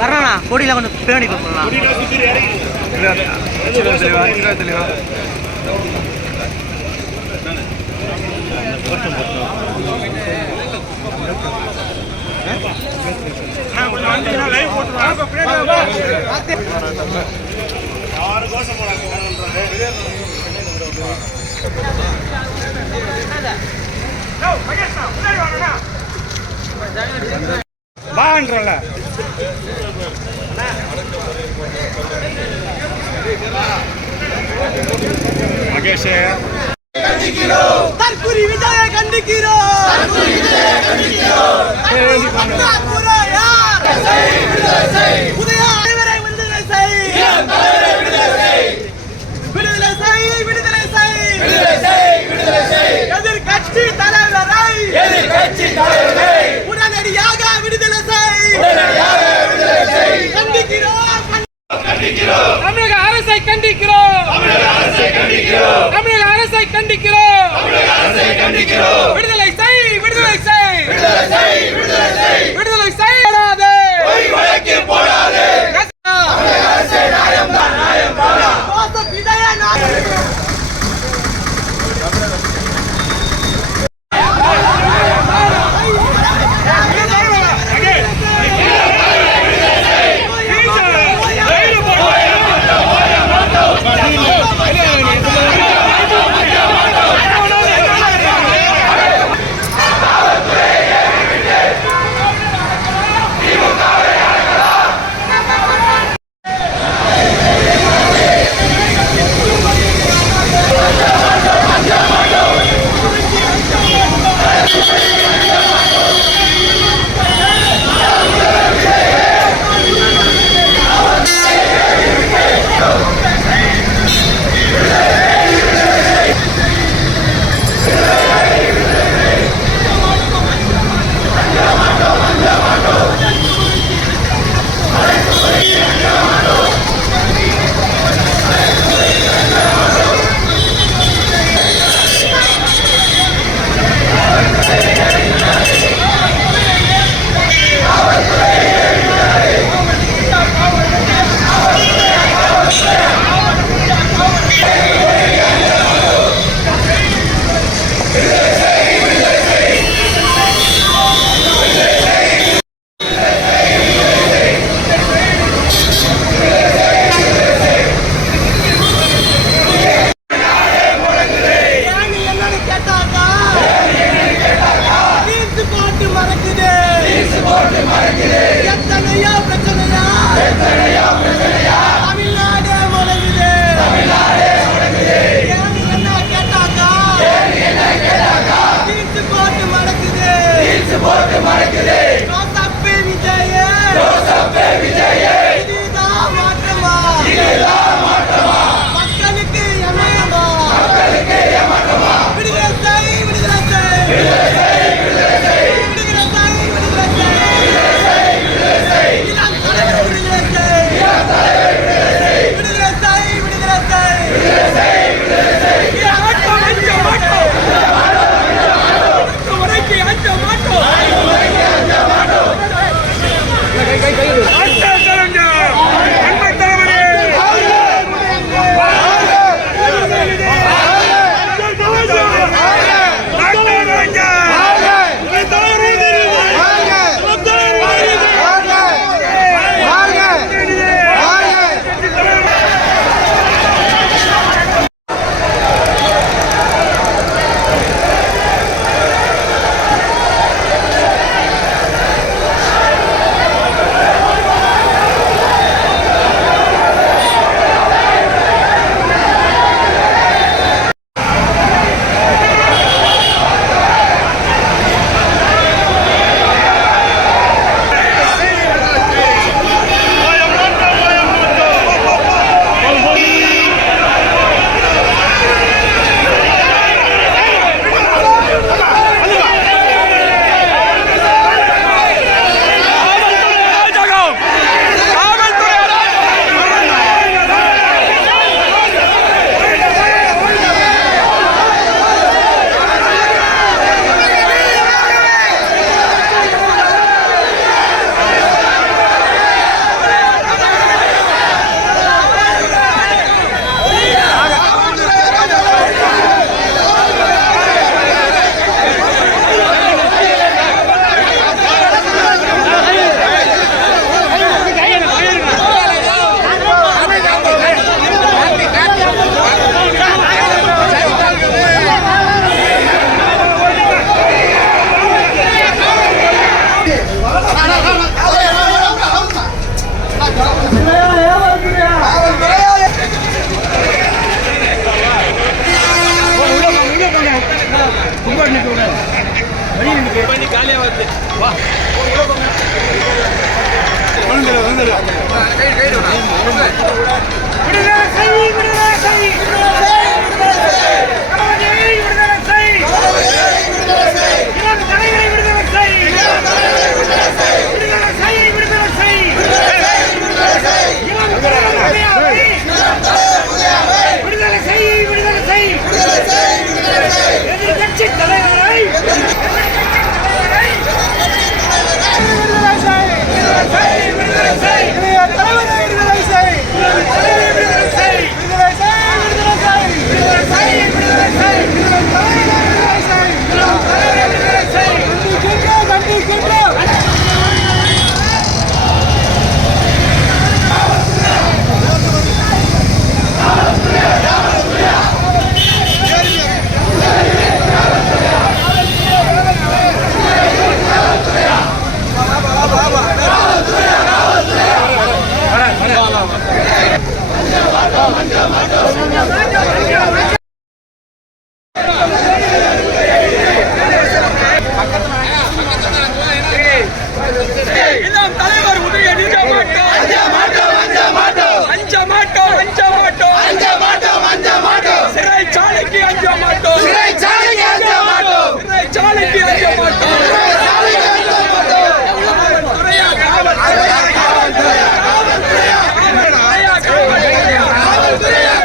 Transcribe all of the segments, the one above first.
வரணும்ண்ணா கொடியில் கொஞ்சம் பின்னாடி கொடுக்கலாம். பான்றல மகேஷ் தற்குறி விஜய கண்டிக்கிறோம். புதிய அனைவரை விடுதலை செய். விடுதலை செய். எதிர்கட்சி தலைவரை உடனடியாக விடுதலை செய். தமிழக அரசை கண்டிக்கிறோம். தமிழக அரசை கண்டிக்கிறோம். விடுதலை செய். விடுதலை செய். விடுதலை செய்யாதே. போடாதே. இளம் தலைவர் உதய நிஜ மாட்டோம் அஞ்ச மாட்டோம் அஞ்ச மாட்டோம் அஞ்ச மாட்டோம் அஞ்ச மாட்டோம் அஞ்ச மாட்டோம் அஞ்ச மாட்டோம் சிறைச்சாலைக்கு அஞ்ச மாட்டோம் சிறைச்சாலைக்கு அஞ்ச மாட்டோம் சிறைச்சாலைக்கு அஞ்ச மாட்டோம் சிறைச்சாலைக்கு அஞ்ச மாட்டோம் காவல்துறையா காவல்துறையா காவல்துறையா காவல்துறையா காவல்துறையா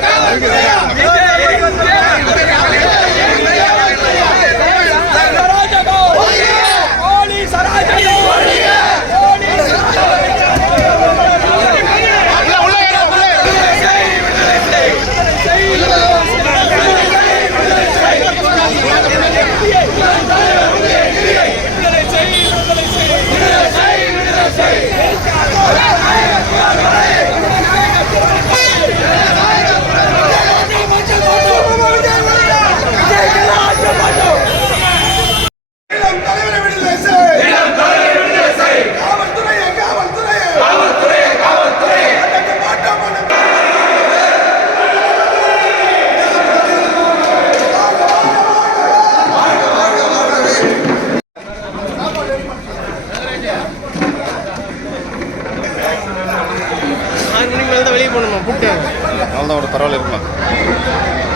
காவல்துறையா சராஜகோ போலீஸ் சராஜகோ வெளியே போகணுமா புட்டு அவ்வளோதான் ஒரு பரவாயில்ல இருக்கலாம்.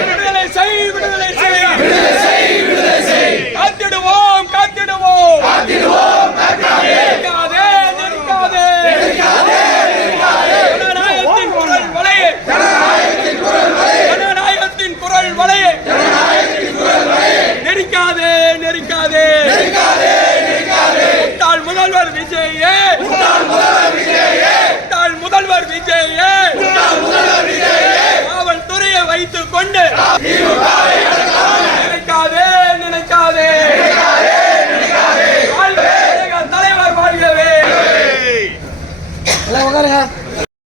விடுதலை செய் விடுதலை செய் விடுதலை செய் விடுதலை செய் காத்திடுவோம் காத்திடுவோம் காத்திடுவோம் நெருக்காதே நெருக்காதே நெருக்காதே நெருக்காதே ஜனநாயகத்தின் குரல் வளையே ஜனநாயகத்தின் குரல் வளையே ஜனநாயகத்தின் குரல் வளையே ஜனநாயகத்தின் குரல் வளையே நெருக்காதே நெருக்காதே நெருக்காதே நெருக்காதே முன்னாள் முதல்வர் விஜயே முன்னாள் முதல்வர் விஜயே முன்னாள் முதல்வர் விஜயே முன்னாள் முதல்வர் விஜயே காவல்துறையை வைத்துக் கொண்டு நினைக்காதே நினைக்காதே தலைவர் வாழ்கவே.